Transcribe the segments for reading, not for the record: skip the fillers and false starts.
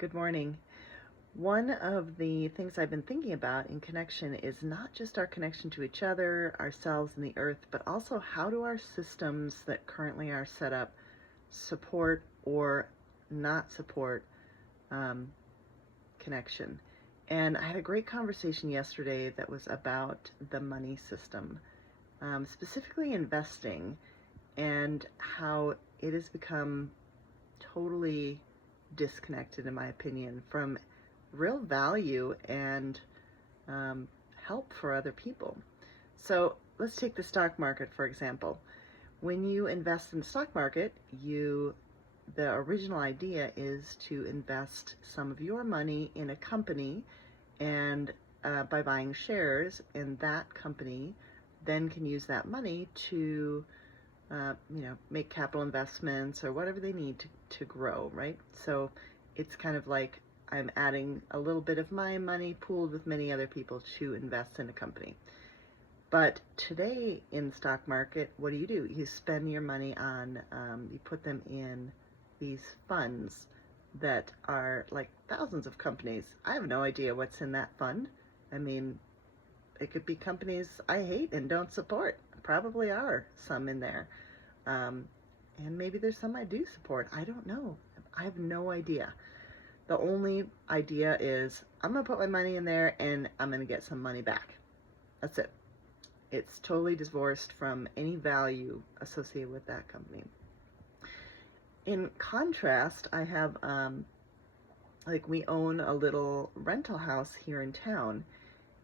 Good morning. One of the things I've been thinking about in connection is not just our connection to each other, ourselves, and the earth, but also how do our systems that currently are set up support or not support um, connection. And I had a great conversation yesterday that was about the money system, specifically investing, and how it has become totally disconnected, in my opinion, from real value and um, help for other people. So let's take the stock market, for example. When you invest in the stock market, the original idea is to invest some of your money in a company, and by buying shares in that company, then can use that money to make capital investments or whatever they need to grow, right? So it's kind of like I'm adding a little bit of my money pooled with many other people to invest in a company. But today in the stock market, what do? You spend your money on, you put them in these funds that are like thousands of companies. I have no idea what's in that fund. I mean, it could be companies I hate and don't support. Probably are some in there. Um, and maybe there's some I do support. I don't know. I have no idea. The only idea is I'm going to put my money in there and I'm going to get some money back. That's it. It's totally divorced from any value associated with that company. In contrast, I have, we own a little rental house here in town.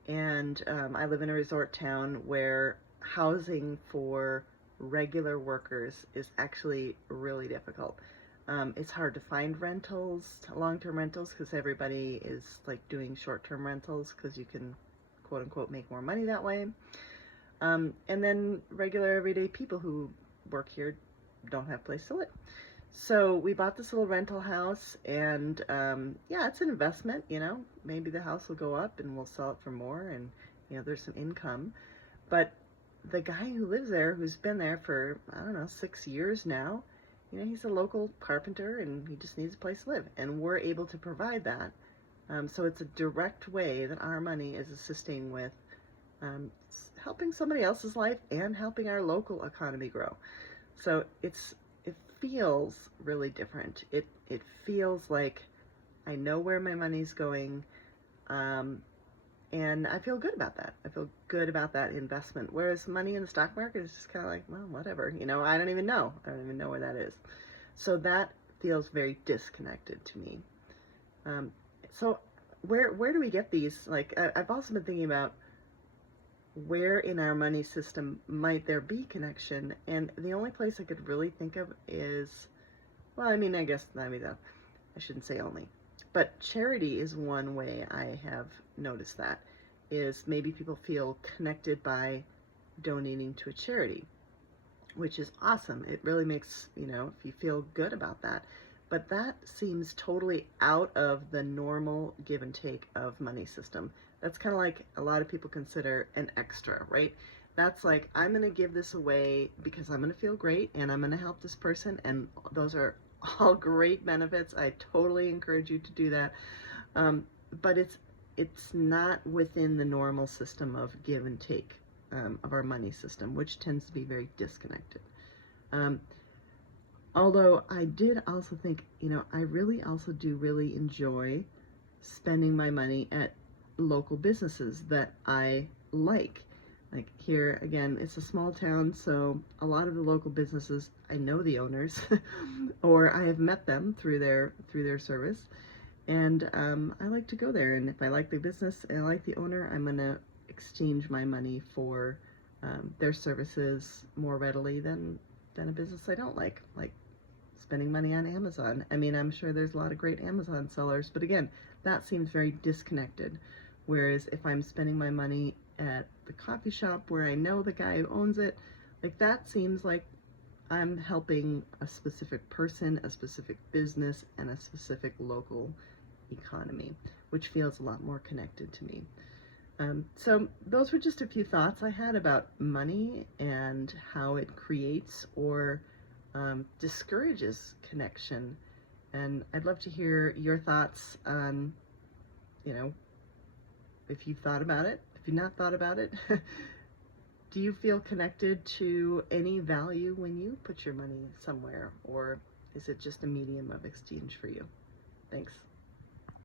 And I live in a resort town where housing for regular workers is actually really difficult. It's hard to find rentals, long-term rentals, because everybody is like doing short-term rentals because you can, quote unquote, make more money that way. And then regular everyday people who work here don't have a place to live. So we bought this little rental house, and yeah, it's an investment. Maybe the house will go up and we'll sell it for more, and there's some income. But the guy who lives there, who's been there for, I don't know, 6 years now, he's a local carpenter and he just needs a place to live, and we're able to provide that. So it's a direct way that our money is assisting with helping somebody else's life and helping our local economy grow. So it feels really different. It feels like I know where my money's going, and I feel good about that. I feel good about that investment. Whereas money in the stock market is just kind of like, well, whatever. I don't even know. I don't even know where that is. So that feels very disconnected to me. So where do we get these? Like I've also been thinking about where in our money system might there be connection, and the only place I could really think of is, well, I shouldn't say only, but charity is one way I have noticed that, is maybe people feel connected by donating to a charity, which is awesome. It really makes, if you feel good about that. But that seems totally out of the normal give and take of money system. That's kind of like a lot of people consider an extra, right? That's like, I'm going to give this away because I'm going to feel great and I'm going to help this person. And those are all great benefits. I totally encourage you to do that. But it's not within the normal system of give and take of our money system, which tends to be very disconnected. Although I did also think, I really also do really enjoy spending my money at local businesses that I like. Like here, again, it's a small town, so a lot of the local businesses, I know the owners, or I have met them through their service, and I like to go there. And if I like the business and I like the owner, I'm gonna exchange my money for their services more readily than a business I don't like spending money on Amazon. I mean, I'm sure there's a lot of great Amazon sellers, but again, that seems very disconnected. Whereas if I'm spending my money at the coffee shop where I know the guy who owns it, like that seems like I'm helping a specific person, a specific business, and a specific local economy, which feels a lot more connected to me. So those were just a few thoughts I had about money and how it creates or discourages connection And I'd love to hear your thoughts on, you know, if you've thought about it, if you've not thought about it. Do you feel connected to any value when you put your money somewhere, or is it just a medium of exchange for you? Thanks.